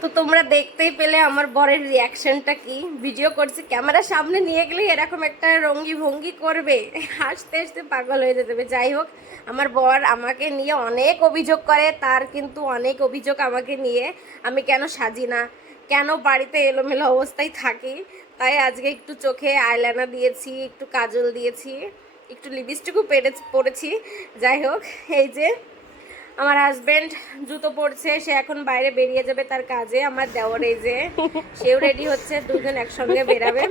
তো তোমরা দেখতেই পেলে আমার বরের রিয়াকশনটা কি? ভিডিও করছি, ক্যামেরার সামনে নিয়ে গেলে এরকম একটা রঙ্গি ভঙ্গি করবে। হাসতে হাসতে পাগল হয়ে যেতে যাই হোক, আমার বর আমাকে নিয়ে অনেক অভিযোগ করে, তার কিন্তু অনেক অভিযোগ আমাকে নিয়ে। আমি কেন সাজি না? কেন বাড়িতে এলোমেলো অবস্থায় থাকি? তাই আজকে একটু চোখে আইলাইনার দিয়েছি, একটু কাজল দিয়েছি। একটু লিপস্টিকও পেরে পরেছি। যাই হোক, এই যে আমার হাজবেন্ড জুতো পরছে, সে এখন বাইরে বেরিয়ে যাবে তার কাজে, আমার দেওয়ার এই যে, সেও রেডি হচ্ছে দুজন একসঙ্গে বেরাবে।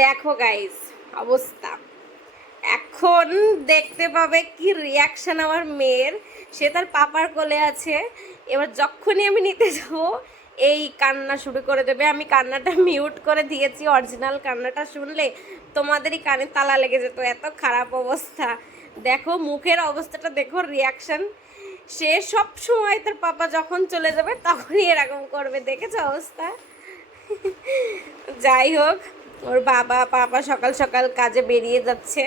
দেখো গাইস অবস্থা। এখন দেখতে পাবে কি রিয়াকশন আমার মেয়ের। সে তার পাপার কোলে আছে। এবার যখনই আমি নিতে যাব এই কান্না শুরু করে দেবে। আমি কান্নাটা মিউট করে দিয়েছি। অরিজিনাল কান্নাটা শুনলে তোমাদেরই কানে তালা লেগে যেত। এত খারাপ অবস্থা। দেখো, মুখের অবস্থাটা, দেখো রিয়াকশন সে সব সময় তার পাপা যখন চলে যাবে, তখনই এরকম করবে। দেখেছ অবস্থা? যাই হোক, ওর বাবা, পাপা সকাল সকাল কাজে বেরিয়ে যাচ্ছে।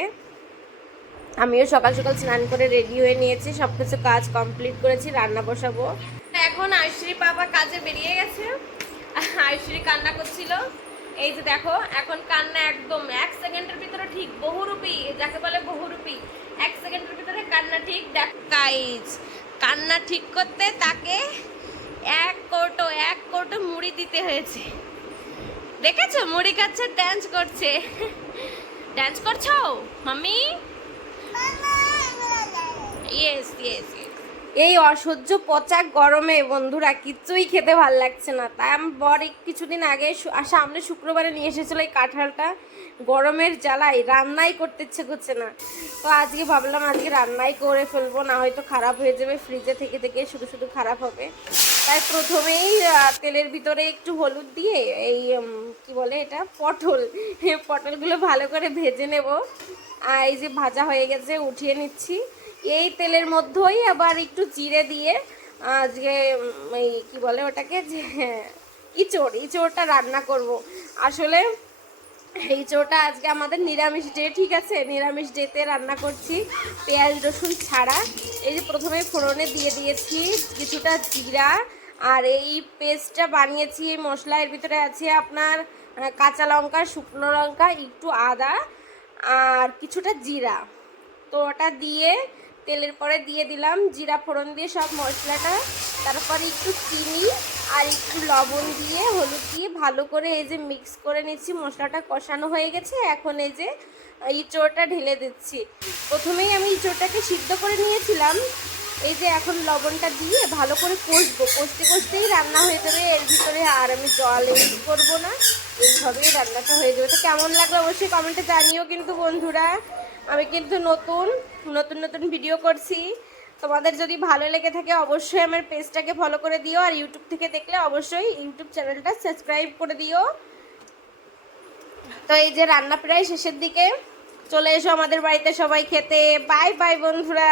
আমিও সকাল সকাল স্নান করে রেডি হয়ে নিয়েছি। সব কিছু কাজ কমপ্লিট করেছি, রান্না বসাবো। এখন বেরিয়ে গেছে আয়ুশ্রী কান্না করছিল। এই যে দেখো এখন কান্না একদম এক সেকেন্ডের ভিতরে ঠিক বহুরূপী যাকে বলে বহুরূপী এক সেকেন্ডের ভিতরে কান্না ঠিক দেখ গাইজ কান্না ঠিক করতে তাকে এক কোটো এক কোটো মুড়ি দিতে হয়েছে। দেখেছ? মুড়ি খাচ্ছে ড্যান্স করছে। ড্যান্স করছ? মাম্মি? ইয়েস ইয়েস এই অসহ্য পচা গরমে বন্ধুরা কিচ্ছুই খেতে ভালো লাগছে না। তাই আমি বর কিছুদিন আগে সামনে শুক্রবারে নিয়ে এসেছিল এই কাঁঠালটা। গরমের জ্বালাই রান্নাই করতে ইচ্ছে করছে না। তো আজকে ভাবলাম আজকে রান্নাই করে ফেলব, না হয়তো খারাপ হয়ে যাবে ফ্রিজে থেকে থেকে শুধু শুধু খারাপ হবে। তাই প্রথমেই তেলের ভিতরে একটু হলুদ দিয়ে এই কি বলে এটা? পটল। পটলগুলো ভালো করে ভেজে নেব। আর এই যে ভাজা হয়ে গেছে, উঠিয়ে নিচ্ছি। এই তেলের মধ্যেই আবার একটু জিরে দিয়ে, আজকে এই কি বলে ওটাকে যে, ইঁচড়, ইঁচড়টা রান্না করব। আসলে এই চোটা আজকে আমাদের নিরামিষ ডে ঠিক আছে? নিরামিষ ডেতে রান্না করছি পেঁয়াজ, রসুন ছাড়া। এই যে প্রথমে ফোড়নে দিয়ে দিয়েছি কিছুটা জিরা, আর এই পেস্টটা বানিয়েছি, এই মশলা এর ভিতরে আছে আপনার কাঁচা লঙ্কা, শুকনো লঙ্কা, একটু আদা, আর কিছুটা জিরা। তো ওটা দিয়ে তেলের পরে দিয়ে দিলাম জিরা ফোড়ন দিয়ে সব মশলাটা, তারপরে একটু চিনি আর একটু লবণ দিয়ে হলুদ দিয়ে ভালো করে এই যে মিক্স করে নিচ্ছি, মশলাটা কষানো হয়ে গেছে, এখন এই যে ইঁচড়টা ঢেলে দিচ্ছি। প্রথমেই আমি ইঁচড়টাকে সিদ্ধ করে নিয়েছিলাম এই যে এখন লবণটা দিয়ে ভালো করে কষবো। কষতে কষতেই রান্না হয়ে যাবে। এর ভিতরে আর আমি জল ইউজ করব না। এইভাবেই রান্নাটা হয়ে যাবে। তো কেমন লাগল অবশ্যই কমেন্টে জানিও কিন্তু বন্ধুরা। আমি কিন্তু নতুন নতুন নতুন ভিডিও করছি। তোমাদের যদি ভালো লেগে থাকে অবশ্যই আমার পেজটাকে ফলো করে দিও। আর ইউটিউব থেকে দেখলে অবশ্যই ইউটিউব চ্যানেলটা সাবস্ক্রাইব করে দিও। তো এই যে রান্না প্রায় শেষের দিকে। চলে এসো আমাদের বাড়িতে সবাই খেতে। বাই বাই বন্ধুরা।